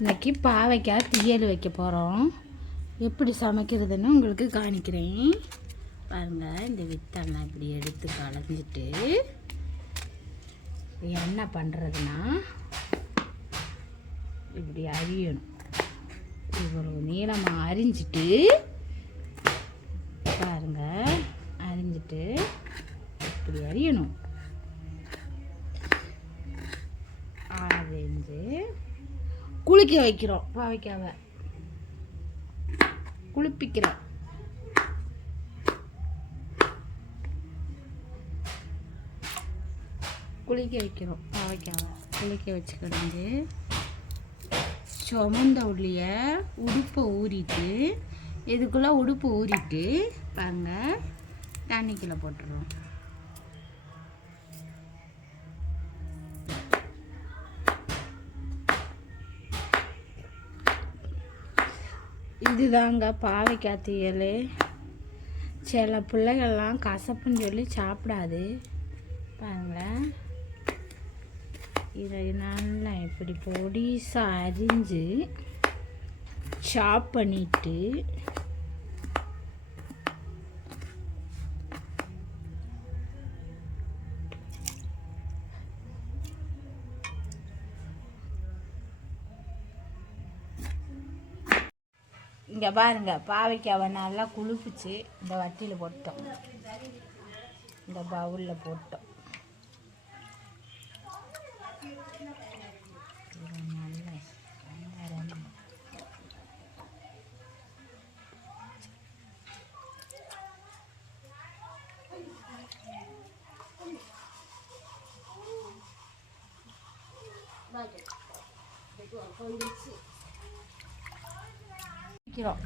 இன்றைக்கி பாவைக்காய் தீயல் வைக்க போகிறோம் எப்படி சமைக்கிறதுன்னு உங்களுக்கு காணிக்கிறேன். பாருங்கள் இந்த வித்தெல்லாம் இப்படி எடுத்து கலந்துட்டு என்ன பண்ணுறதுன்னா இப்படி அரியணும். இவ்வளவு நீளமாக அரிஞ்சிட்டு பாருங்கள் அரிஞ்சிட்டு இப்படி அரியணும் அரிஞ்சு குளிக்க வைக்கிறோம். பாவைக்காவை குளிப்பிக்கிறோம். குளிக்க வைக்கிறோம். பாவைக்காவை குளிக்க வச்சுக்கிட்டு சுமந்த உள்ளிய உடுப்பை ஊறிட்டு இதுக்குள்ளே உடுப்பு ஊறிட்டு பாருங்க தண்ணிக்குள்ளே போட்டுருவோம் இதுதாங்க பாவைக்காய் தீயல். சில பிள்ளைகள்லாம் கசப்புன்னு சொல்லி சாப்பிடாது. பாருங்களேன் இதை நல்லா இப்படி பொடிசாக அரிஞ்சு சாப் பண்ணிட்டு இங்கே பாருங்க பாவைக்காவை நல்லா குளிப்பிச்சு இந்த வட்டியில் போட்டோம் இந்த பவுலில் போட்டோம் Thank you. வைக்கிறோம்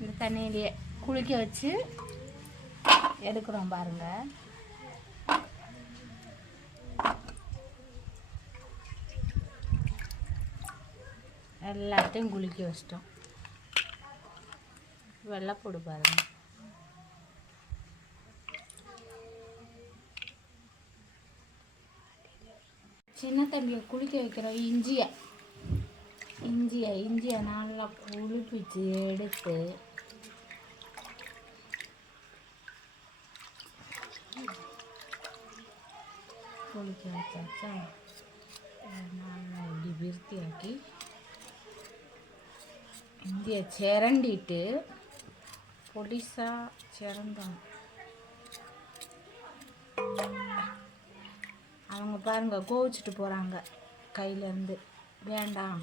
இந்த தண்ணியிலேயே குளிக்க வச்சு எடுக்கிறோம் பாருங்க. எல்லாத்தையும் குளிக்க வச்சிட்டோம். வெள்ளைப்பூடு பாருங்க. சின்ன தம்பியை குளிக்க வைக்கிறோம் இஞ்சியை. இஞ்சியை இஞ்சியை நல்லா குளிப்பிச்சு எடுத்து குளிக்க வச்சாச்சா? நல்லா இப்படி விருத்தியாக்கி இந்தியை சிரண்டிட்டு பொடிசாக சிறந்தோம் அவங்க பாருங்க கோவிச்சிட்டு போகிறாங்க கையிலேருந்து. வேண்டாம்.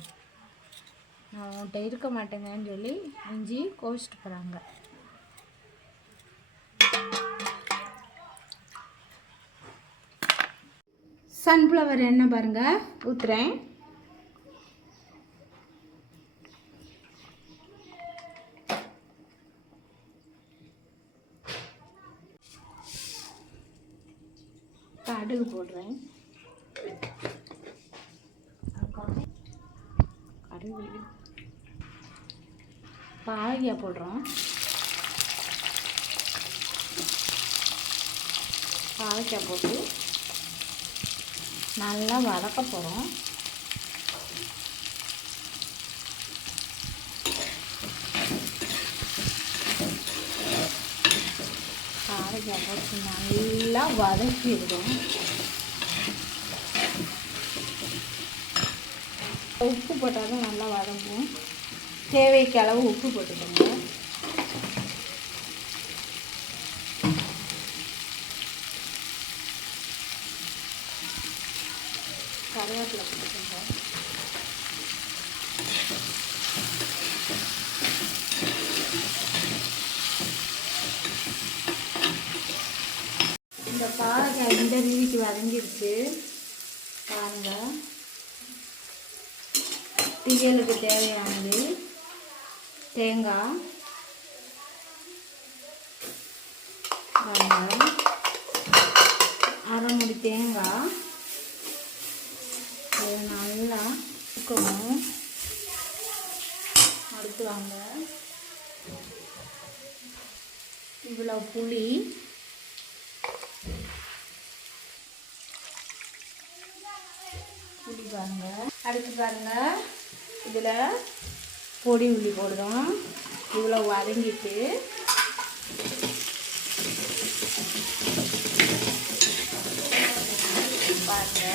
நான் உன்கிட்ட இருக்க மாட்டேங்கன்னு சொல்லி இஞ்சி கோவிச்சிட்டு போகிறாங்க சன்ஃப்ளவர் எண்ணெய் பாருங்கள் ஊற்றுறேன் அடுகு போடுறேன். பாவைக்காய் போடுறோம். பாவைக்காய் போட்டு நல்லா வதக்க போகிறோம் பாவைக்காய் போட்டு நல்லா வதக்கிடுறோம் உப்பு போட்டால் தான் நல்லா வதங்கும். தேவைக்கு அளவு உப்பு போட்டுக்கோங்க. கருவேப்பிலை போட்டுக்கோங்க. இந்த பாறைக்காய் இந்த ரீதிக்கு வதங்கிருச்சு பாருங்க. தீயலுக்கு தேவையானது. தேங்காய். வெங்காயம் அரை முடி தேங்காய். இதை நல்லா இருக்கணும் அடுத்து வாங்க. இவ்வளோ புளி. புளி பாருங்க. அடுத்து பாருங்க. இதில் பொடி உள்ளி போடுறோம். இவ்வளோ வதங்கிட்டு. பாருங்க.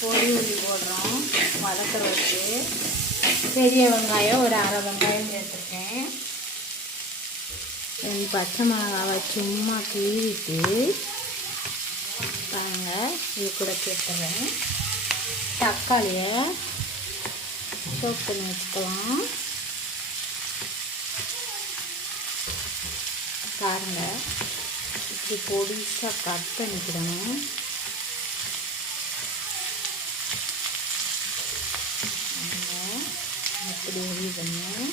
பொடி உள்ளி போடுறோம். வதக்கிறதுக்கு. பெரிய வெங்காயம் ஒரு அரை வெங்காயம் சேர்த்துருக்கேன். ரெண்டு பச்சை மிளகாவை சும்மா கீறிட்டு பாருங்க இது கூட சேர்த்துறேன். தக்காளியை சோப் பண்ணி வச்சுக்கலாம். பாருங்க இப்படி பொடிசாக கட் பண்ணிக்கிடணும் இப்படி உரி பண்ணி.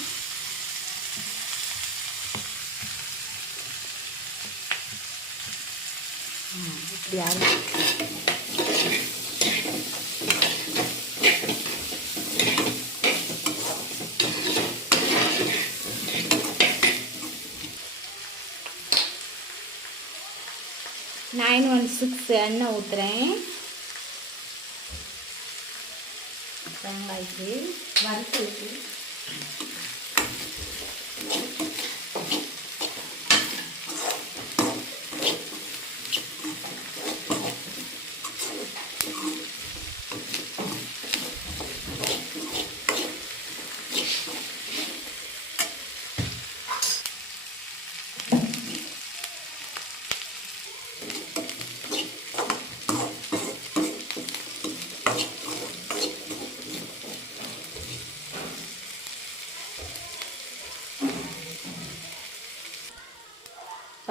இப்படி அரைச்சி நைன் ஒன் சிக்ஸ் எண்ணெய் ஊற்றுறேன் தேங்காய்க்கு வறுத்து ஊற்றி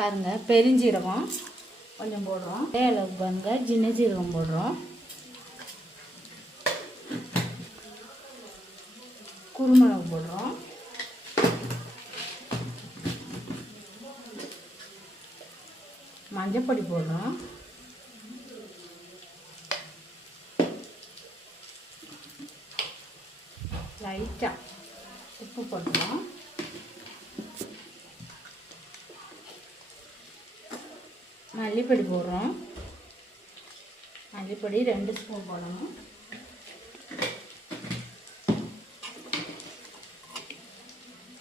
பாருங்க பெருஞ்சீரகம் கொஞ்சம் போடுறோம். அதே அளவுக்கு பாருங்க சின்ன சீரகம் போடுறோம். குருமிளகு போடுறோம். மஞ்சப்பொடி போடுறோம். லைட்டாக உப்பு போடுறோம். மல்லிப்பொடி போடுறோம். மல்லிப்பொடி ரெண்டு ஸ்பூன் போடணும்.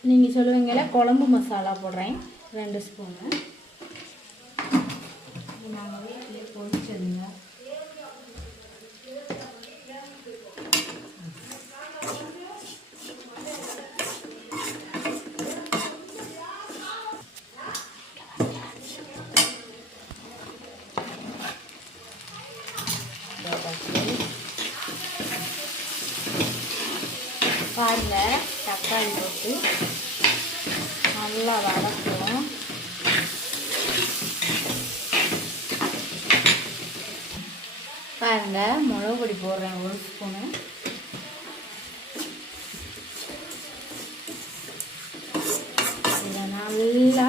நீங்கள் சொல்லுவீங்கள குழம்பு மசாலா போடுறேன். ரெண்டு ஸ்பூனு நாங்கள் பாருங்க தக்காளி போட்டு நல்லா வதக்குவோம். பாருங்க மிளகு பொடி போடுறேன் ஒரு ஸ்பூனு. இதை நல்லா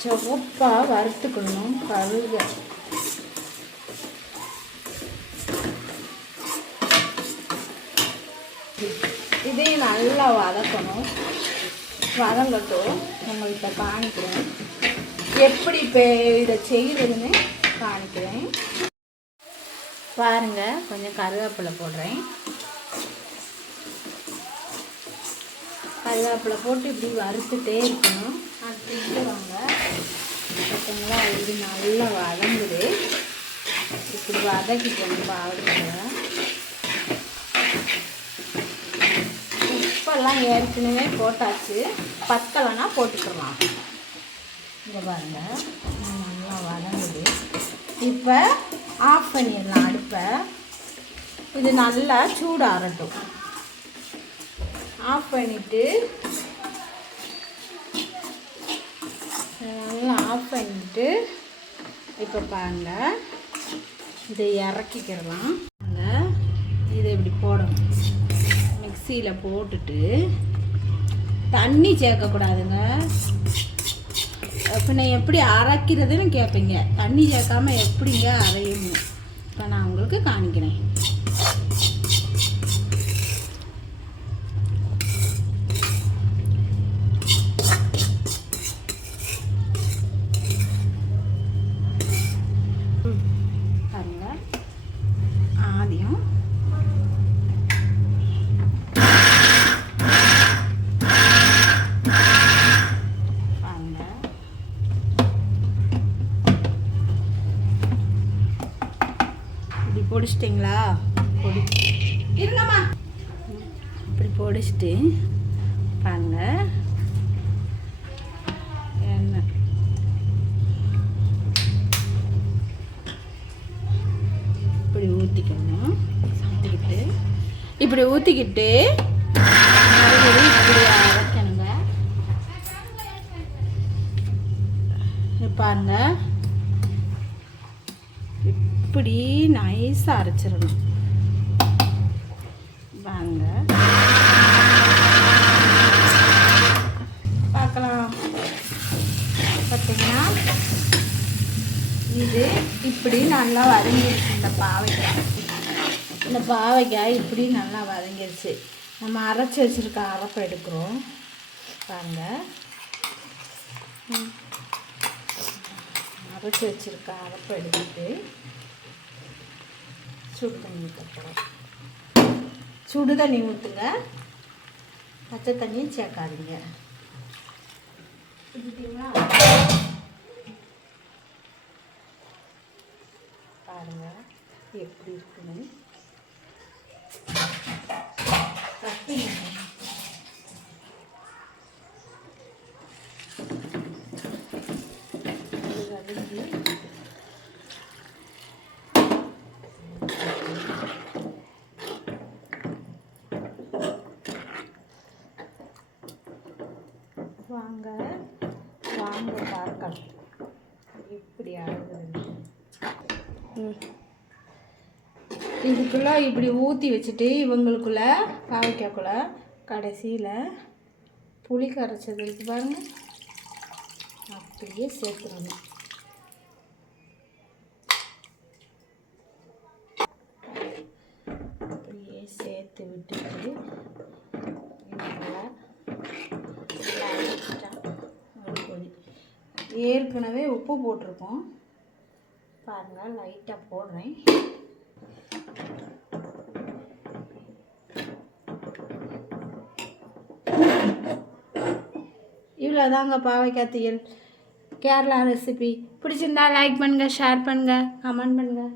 சிவப்பாக வறுத்துக்கணும் கருக வதங்கட்டும் உங்கள்கிட்ட காணிக்கிறேன். எப்படி இப்போ இதை செய்கிறதுன்னு காணிக்கிறேன். பாருங்க கொஞ்சம் கருவேப்பிலை போடுறேன். கருவேப்பிலை போட்டு இப்படி வறுத்துட்டே இருக்கணும். அடுத்து பார்த்தீங்களா? இது நல்லா வதங்குது. இப்படி வதக்கிக்கணும் பாவத்தில் உப்பெல்லாம் ஏற்கனவே போட்டாச்சு. பத்தலைன்னா போட்டுக்கலாம். இங்கே பாருங்க. நல்லா வதங்குது. இப்போ ஆஃப் பண்ணிடலாம் அடுப்பை இது நல்லா சூடாறட்டும் ஆஃப் பண்ணிவிட்டு நல்லா ஆஃப் பண்ணிட்டு இப்போ பாருங்க. இதை இறக்கிக்கிறலாம் பாருங்க, இதை இப்படி போடணும். மிக்சியில் போட்டுட்டு தண்ணி சேர்க்கக்கூடாதுங்க. இப்போ நான் எப்படி அரைக்கிறதுன்னு கேட்பீங்க தண்ணி சேர்க்காம எப்படிங்க அரையணும்? இப்போ நான் உங்களுக்கு காமிக்கிறேன் பாருங்க ஆதியம் இப்படி பொடிச்சிட்டிங்களா பொடி. இருங்கம்மா. இப்படி பொடிச்சிட்டு பாருங்க. எண்ணெய் இப்படி ஊற்றிக்கணும் ஊற்றிக்கிட்டு இப்படி ஊற்றிக்கிட்டு இப்படி அரைக்கணுங்க. இது பாருங்க இப்படி வச்சிடணும் வாங்க. பார்க்கலாம். பார்த்தீங்கன்னா இது இப்படி நல்லா வதங்கிடுச்சு இந்த பாவைக்காய். இந்த பாவைக்காய் இப்படி நல்லா வதங்கிடுச்சு நம்ம அரைச்சி வச்சுருக்க அரைப்பை எடுக்கிறோம். பாருங்க. அரைச்சி வச்சுருக்க அரைப்பை எடுத்துட்டு சுடு தண்ணி ஊற்றப்போகிறோம் சுடு தண்ணி ஊற்றுங்க பச்சை தண்ணியும் சேர்க்காதீங்க ஊற்றிட்டீங்களா பாருங்க எப்படி இருக்குன்னு தப்பிங்க. இது வதங்கி வாங்க வாங்க பார்க்கலாம் இப்படி ஆகுதுன்னு ம். இதுக்குள்ளே இப்படி ஊற்றி வச்சுட்டு இவங்களுக்குள்ள பாவைக்காய்க்குள்ள கடைசியில் புளி கரைச்சது இருக்கு பாருங்க. அப்படியே சேர்த்துடணும். அப்படியே சேர்த்து விட்டுட்டு ஏற்கனவே உப்பு போட்டிருக்கோம். பாருங்கள் லைட்டாக போடுறேன். இவ்வளோதாங்க பாவைக்காய் தீயல். கேரளா ரெசிபி பிடிச்சிருந்தா லைக் பண்ணுங்கள் ஷேர் பண்ணுங்கள் கமெண்ட் பண்ணுங்கள்